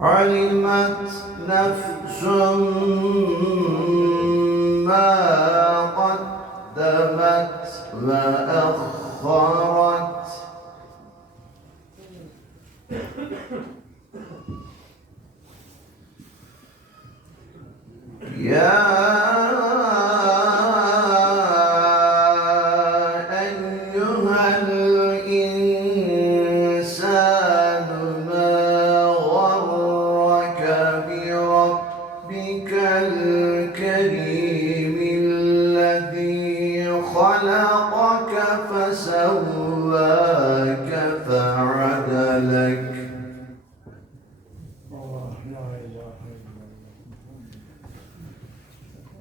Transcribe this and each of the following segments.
علمت نفس ما قدمت وأخرت. يا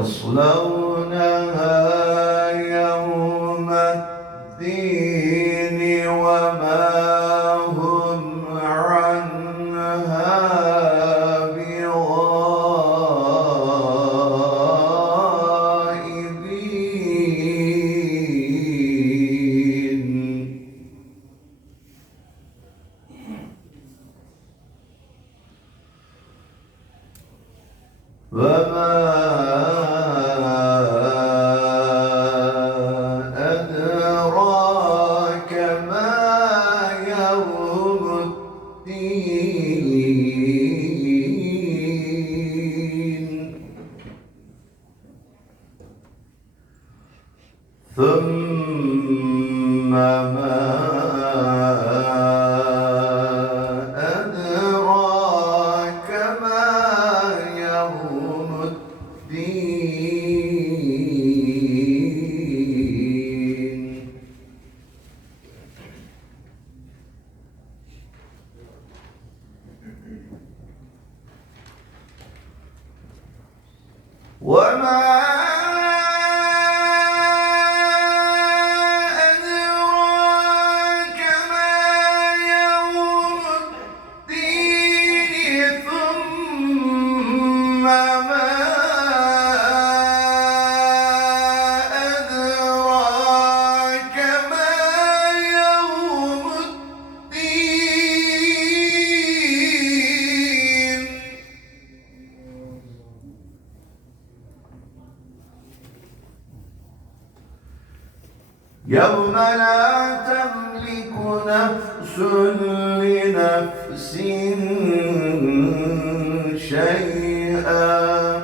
يصلونها ثم ما أدراك ما يوم الدين. وما لنفس شيئا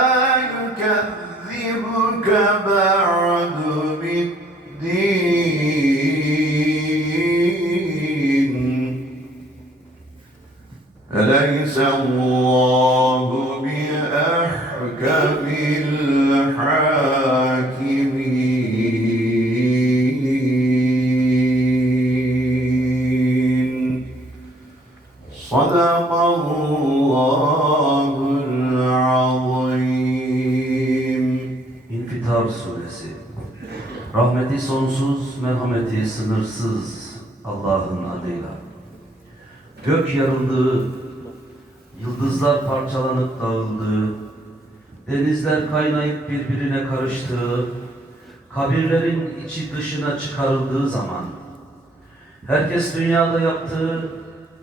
يكذبك merhameti sınırsız Allah'ın adıyla. Gök yarıldı, yıldızlar parçalanıp dağıldı, denizler kaynayıp birbirine karıştı, kabirlerin içi dışına çıkarıldığı zaman, herkes dünyada yaptığı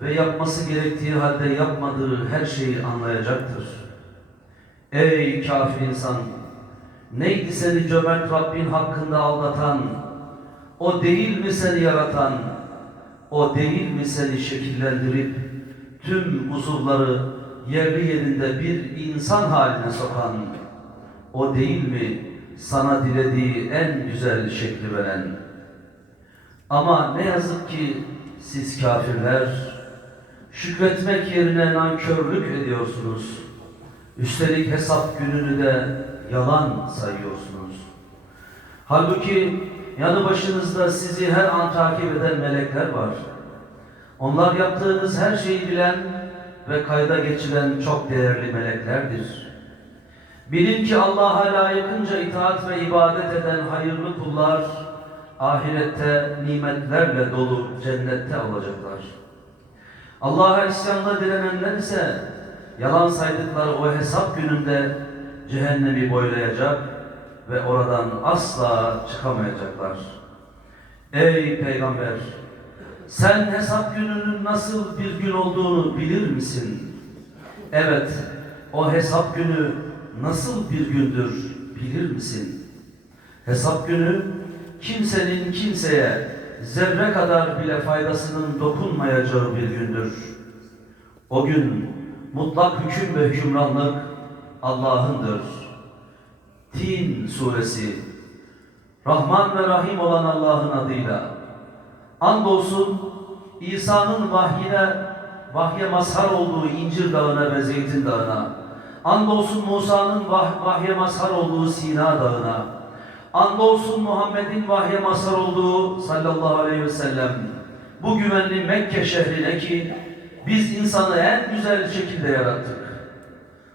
ve yapması gerektiği halde yapmadığı her şeyi anlayacaktır. Ey kafir insan! Neydi seni cömert Rabbin hakkında aldatan? O değil mi seni yaratan? O değil mi seni şekillendirip tüm uzuvları yerli yerinde bir insan haline sokan? O değil mi sana dilediği en güzel şekli veren? Ama ne yazık ki siz kafirler şükretmek yerine nankörlük ediyorsunuz. Üstelik hesap gününü de yalan sayıyorsunuz. Halbuki yanı başınızda sizi her an takip eden melekler var. Onlar yaptığınız her şeyi bilen ve kayda geçilen çok değerli meleklerdir. Bilin ki Allah'a layıkınca itaat ve ibadet eden hayırlı kullar ahirette nimetlerle dolu cennette olacaklar. Allah'a isyanda direnenler ise yalan saydıkları o hesap gününde cehennemi boylayacak ve oradan asla çıkamayacaklar. Ey Peygamber! Sen hesap gününün nasıl bir gün olduğunu bilir misin? Evet, o hesap günü nasıl bir gündür bilir misin? Hesap günü kimsenin kimseye zerre kadar bile faydasının dokunmayacağı bir gündür. O gün mutlak hüküm ve hükümranlık Allah'ındır. Tin suresi Rahman ve Rahim olan Allah'ın adıyla andolsun İsa'nın vahyine vahye mazhar olduğu incir dağına ve zeytin dağına andolsun Musa'nın vah vahye mazhar olduğu Sina dağına andolsun Muhammed'in vahye mazhar olduğu sallallahu aleyhi ve sellem bu güvenli Mekke şehrine ki biz insanı en güzel şekilde yarattık.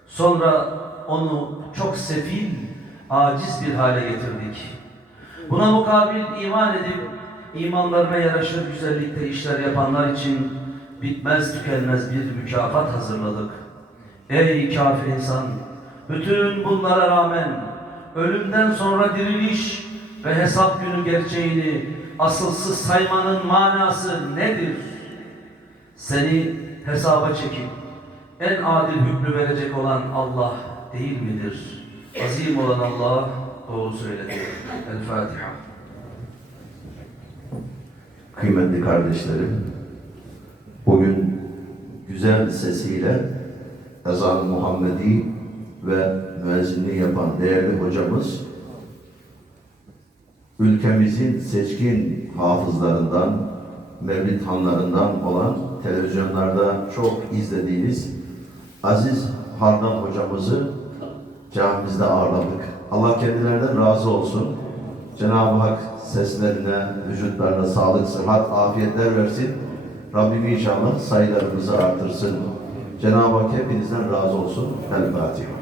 Sonra onu çok sefil, aciz bir hale getirdik. Buna mukabil iman edip imanlarına yaraşır güzellikte işler yapanlar için bitmez tükenmez bir mükafat hazırladık. Ey kafir insan! Bütün bunlara rağmen ölümden sonra diriliş ve hesap günü gerçeğini asılsız saymanın manası nedir? Seni hesaba çekip en adil hükmü verecek olan Allah değil midir? Azim olan Allah doğru söyledi. El Fatiha. Kıymetli kardeşlerim, bugün güzel sesiyle ezan Muhammedi ve müezzinliği yapan değerli hocamız, ülkemizin seçkin hafızlarından, mevlid hanlarından olan televizyonlarda çok izlediğiniz Aziz Hardan hocamızı camimizde ağırladık. Allah kendilerinden razı olsun. Cenab-ı Hak seslerine, vücutlarına sağlık, sıhhat, afiyetler versin. Rabbim inşallah sayılarımızı artırsın. Cenab-ı Hak hepinizden razı olsun. El Fatiha.